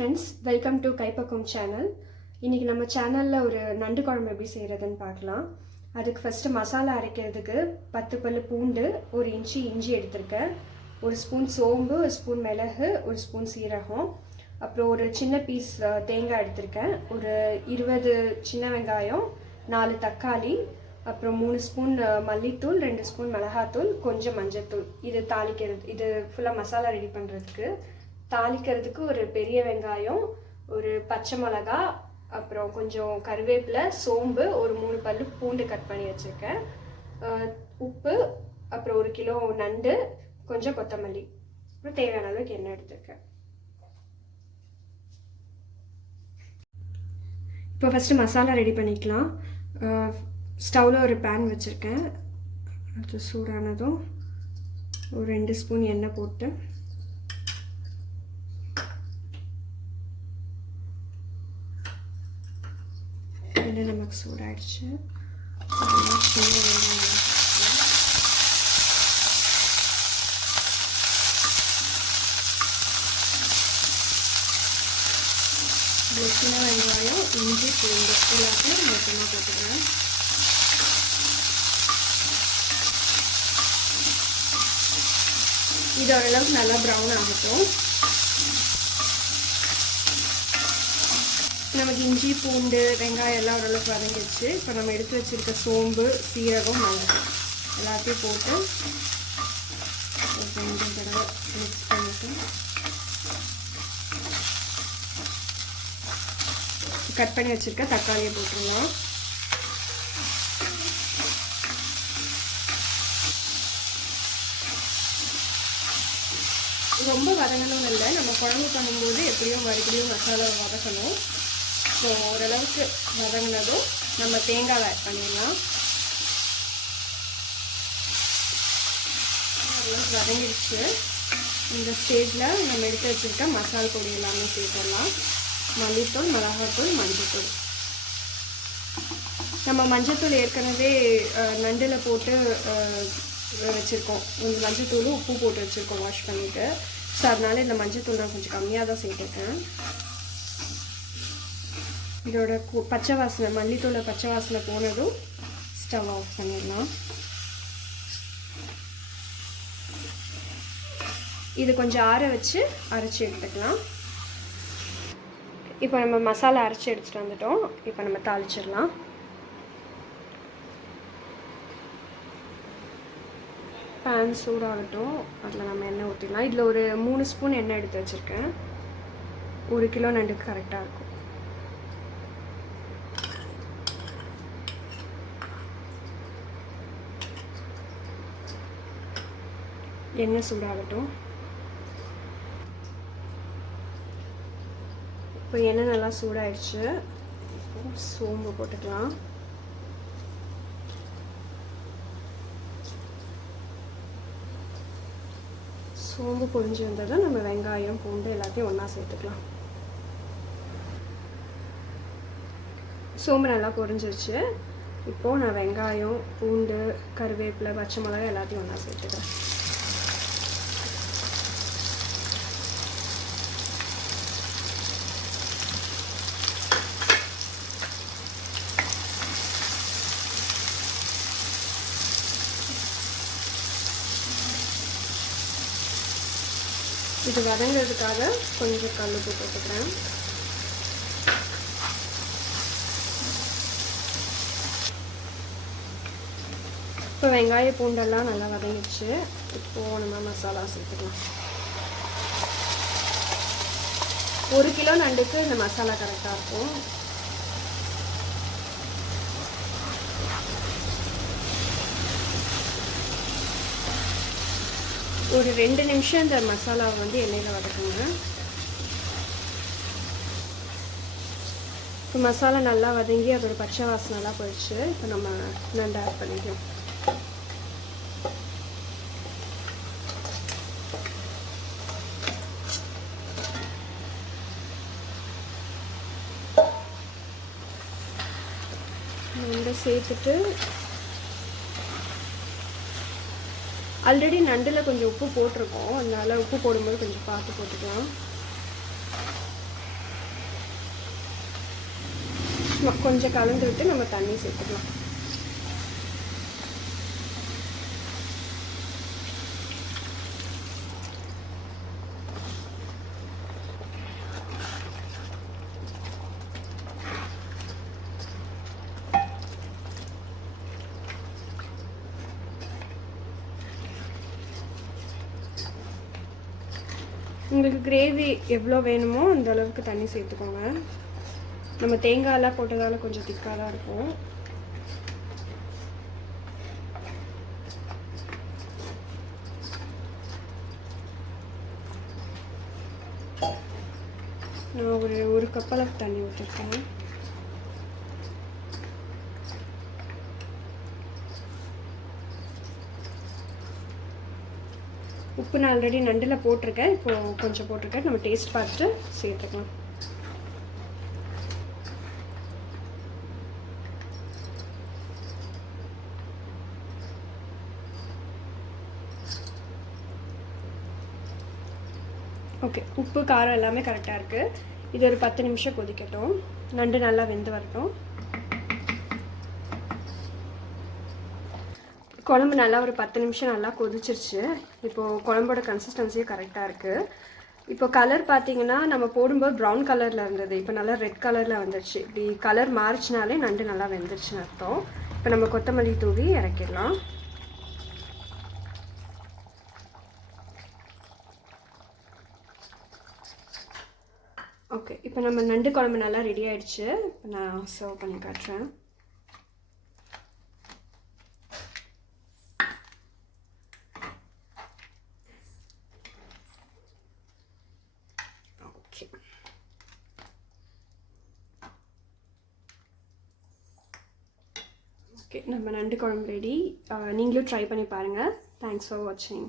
Friends, welcome to கைப்பக்கம் channel. இன்றைக்கி நம்ம சேனலில் ஒரு நண்டு குழம்பு எப்படி செய்கிறதுன்னு பார்க்கலாம். அதுக்கு ஃபஸ்ட்டு மசாலா அரைக்கிறதுக்கு 10 பல் பூண்டு, 1 இன்ச்சு இஞ்சி எடுத்திருக்கேன், 1 ஸ்பூன் சோம்பு, 1 ஸ்பூன் மிளகு, 1 ஸ்பூன் சீரகம், அப்புறம் ஒரு சின்ன பீஸ் தேங்காய் எடுத்திருக்கேன், ஒரு 20 சின்ன வெங்காயம், 4 தக்காளி, அப்புறம் 3 ஸ்பூன் மல்லித்தூள், 2 ஸ்பூன் மிளகாத்தூள், கொஞ்சம் மஞ்சத்தூள். இது தாளிக்கிறது, இது ஃபுல்லாக மசாலா ரெடி பண்ணுறதுக்கு. தாளிக்கிறதுக்கு ஒரு பெரிய வெங்காயம், ஒரு பச்சை மிளகா, அப்புறம் கொஞ்சம் கருவேப்பிலை, சோம்பு, ஒரு 3 பல்லு பூண்டு கட் பண்ணி வச்சுருக்கேன், உப்பு, அப்புறம் 1 கிலோ நண்டு, கொஞ்சம் கொத்தமல்லி, அப்புறம் தேவையான அளவுக்கு எண்ணெய் எடுத்துருக்கேன். இப்போ ஃபஸ்ட்டு மசாலா ரெடி பண்ணிக்கலாம். ஸ்டவ்வில் ஒரு பேன் வச்சுருக்கேன், அது சூடானதும் ஒரு 2 ஸ்பூன் எண்ணெய் போட்டு எண்ணெய் நமக்கு சூடாயிடுச்சு. சின்ன வெங்காயம், இஞ்சி, பூண்டு எல்லாத்தையும் மொத்தமாக போட்டுக்கிறேன். இது ஓரளவுக்கு நல்லா ப்ரௌன் ஆகட்டும். நமக்கு இஞ்சி, பூண்டு, வெங்காயம் எல்லாம் ஓரளவுக்கு வதங்கிடுச்சு. இப்போ நம்ம எடுத்து வச்சுருக்க சோம்பு, சீரகம், மிளகு எல்லாத்தையும் போட்டு ஒரு 2 தடவை மிக்ஸ் பண்ணிட்டு கட் பண்ணி வச்சுருக்க தக்காளியை போட்டுருலாம். ரொம்ப வதங்கணும் இல்லை, நம்ம குழம்பு பண்ணும்போது எப்படியும் மறுபடியும் மசாலா வதக்கணும். ஸோ ஓரளவுக்கு வதங்கினதும் நம்ம தேங்காய் ஆட் பண்ணிடலாம். ஓரளவுக்கு வதங்கிடுச்சு. இந்த ஸ்டேஜில் நம்ம எடுத்து வச்சுருக்க மசால் பொடி எல்லாமே சேர்த்துடலாம். மல்லித்தூள், மிளகாத்தூள், மஞ்சத்தூள். நம்ம மஞ்சத்தூள் ஏற்கனவே நண்டில் போட்டு வச்சுருக்கோம், மஞ்சத்தூள் உப்பு போட்டு வச்சுருக்கோம் வாஷ் பண்ணிவிட்டு. ஸோ அதனால இந்த மஞ்சத்தூள் நான் கொஞ்சம் கம்மியாக தான் சேர்த்துருக்கேன். இதோட பச்சை வாசனை, மல்லித்தூளை பச்சை வாசனை போனதும் ஸ்டவ் ஆஃப் பண்ணிடலாம். இது கொஞ்சம் ஆற வச்சு அரைச்சி எடுத்துக்கலாம். இப்போ நம்ம மசாலா அரைச்சி எடுத்துகிட்டு வந்துட்டோம். இப்போ நம்ம தாளிச்சிடலாம். பேன் சூடாகட்டும், அதில் நம்ம எண்ணெய் ஊற்றிடலாம். இதில் ஒரு 3 ஸ்பூன் எண்ணெய் எடுத்து வச்சுருக்கேன். 1 கிலோ நண்டுக்கு கரெக்டாக இருக்கும். எண்ணெய் சூடாகட்டும். இப்போ எண்ணெய் நல்லா சூடாயிடுச்சு. சோம்பு போட்டுக்கலாம். சோம்பு பொரிஞ்சு வந்ததும் நம்ம வெங்காயம், பூண்டு எல்லாத்தையும் ஒன்றா சேர்த்துக்கலாம். சோம்பு நல்லா பொரிஞ்சிருச்சு. இப்போது நான் வெங்காயம், பூண்டு, கருவேப்பிலை, பச்சை மிளகாய் எல்லாத்தையும் ஒன்றா சேர்த்துக்கிறேன். இது வதங்கிறதுக்காக கொஞ்சம் கல் உப்பு போட்டுக்கிறேன். இப்போ வெங்காய பூண்டெல்லாம் நல்லா வதங்கிடுச்சு. இப்போது நம்ம மசாலா சேர்த்துக்கலாம். 1 கிலோ நண்டுக்கு இந்த மசாலா கரெக்டாக இருக்கும். ஒரு 2 நிமிஷம் இந்த மசாலாவை வந்து எண்ணெயில் வதக்குங்க. இப்போ மசாலா நல்லா வதங்கி அதோட பச்சை வாசனைலாம் போயிடுச்சு. இப்போ நம்ம நண்டு ஆட் பண்ணிக்கலாம். நண்டை சேர்த்துட்டு ஆல்ரெடி நண்டில் கொஞ்சம் உப்பு போட்டிருக்கோம், அதனால் உப்பு போடும்போது கொஞ்சம் பார்த்து போட்டுக்கலாம். கொஞ்சம் கலந்து விட்டு நம்ம தண்ணி சேர்த்துக்கலாம். உங்களுக்கு கிரேவி எவ்வளோ வேணுமோ அந்த அளவுக்கு தண்ணி சேர்த்துக்கோங்க. நம்ம தேங்காயெல்லாம் போட்டதால் கொஞ்சம் திக்காக தான் இருக்கும். நான் ஒரு கப் அளவுக்கு தண்ணி ஊற்றிருக்கேன். உப்பு நான் ஆல்ரெடி நண்டில் போட்டிருக்கேன், இப்போது கொஞ்சம் போட்டிருக்கேன். நம்ம டேஸ்ட் பார்த்துட்டு சேர்த்துக்கலாம். ஓகே, உப்பு காரம் எல்லாமே கரெக்டாக இருக்குது. இது ஒரு 10 நிமிஷம் கொதிக்கட்டும். நண்டு நல்லா வெந்து வரட்டும். குழம்பு நல்லா ஒரு 10 நிமிஷம் நல்லா கொதிச்சிருச்சு. இப்போது குழம்போட கன்சிஸ்டன்சியும் கரெக்டாக இருக்குது. இப்போ கலர் பார்த்தீங்கன்னா நம்ம போடும்போது ப்ரௌன் கலரில் இருந்தது, இப்போ நல்லா ரெட் கலரில் வந்துடுச்சு. இப்படி கலர் மாறிச்சினாலே நண்டு நல்லா வெந்துருச்சுன்னு அர்த்தம். இப்போ நம்ம கொத்தமல்லி தூவி இறக்கிடலாம். ஓகே, இப்போ நம்ம நண்டு குழம்பு நல்லா ரெடி ஆகிடுச்சு. இப்போ நான் சர்வ் பண்ணி காட்டுறேன். ஓகே, நம்ம நண்டு குழம்பு ரெடி. நீங்களும் ட்ரை பண்ணி பாருங்கள். தேங்க்ஸ் ஃபார் வாட்சிங்.